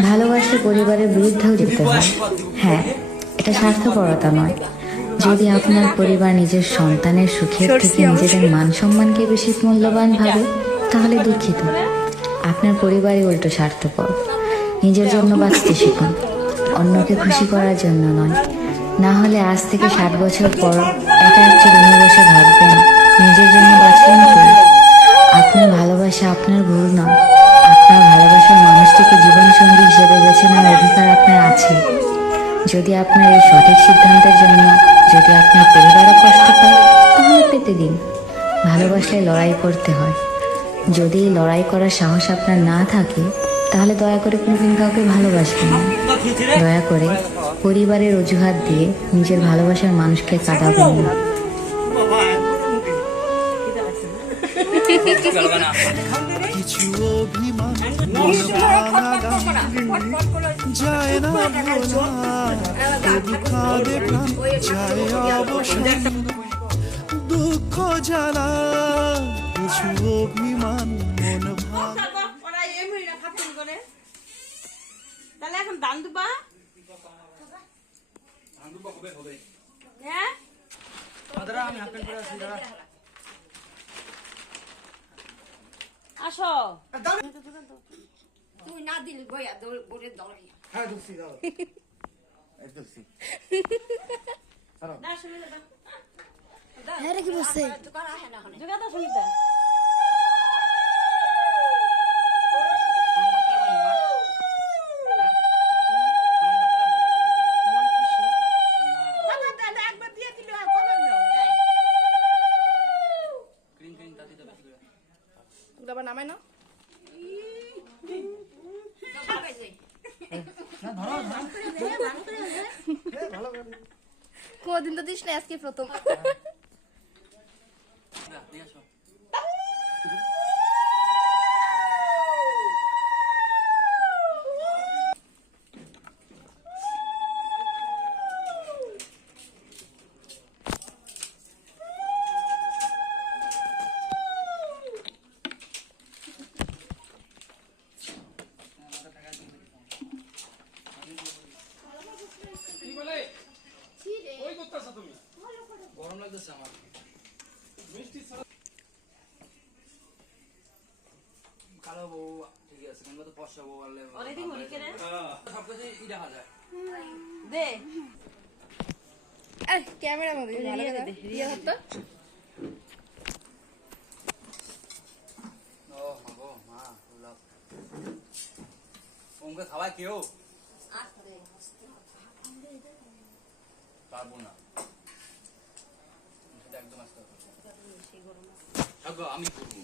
ভালোবাসলে পরিবারের বিরুদ্ধেও যেতে হয় হ্যাঁ এটা স্বার্থপরতা নয়। যদি আপনার পরিবার নিজের সন্তানের সুখের থেকে নিজেদের মান সম্মানকে বেশি মূল্যবান ভাবে তাহলে দুঃখিত। আপনার পরিবারই উল্টো স্বার্থপর। নিজের জন্য বাঁচতে শিখুন। অন্যকে খুশি করার জন্য নয়। না হলে আজ থেকে ষাট বছর পর একা একটি রুমে বসে ভাববেন নিজের নেওয়ার অধিকার আপনার আছে। যদি আপনার এই সঠিক সিদ্ধান্তের জন্য যদি আপনার পরিবারও কষ্ট পায়, তাহলে পেতে দিন। ভালোবাসলে লড়াই করতে হয়। যদি লড়াই করার সাহস আপনার না থাকে, তাহলে দয়া করে কোনোদিন কাউকে ভালোবাসবেন না। দয়া করে পরিবারের অজুহাত দিয়ে নিজের ভালোবাসার মানুষকে কাঁদাবেন না। কিছু অভিমান মন তবু প্রাণ যায় অবসান দুঃখ জ্বালা কিছু অভিমান মন তাহলে এখন দান দুবা হ্যাঁ আসো তুই না দিলি বইয়া দৌড় বলে দৌড়ি। না শুনে দাও। হ্যাঁ রে কি বসে দোকান আহে না হনে যোগা দাও শুনিতা দাবা নামাই না কোনদিন তো দিস না আজকে প্রথম। লাগতেছে আমার। কালো বউ ঠিকই আছে কিন্তু তো পশা বউ বললে অনেকদিন হলি কেন সব কিছু ই দেখা যায়। দে। আরে ক্যামেরা মধ্যে ভালো করে। দে রিয়া হতো ও মা মা লাভ ওমকে খাওয়ায় কেউ? পারব না। সেটা গরম। আমি করব।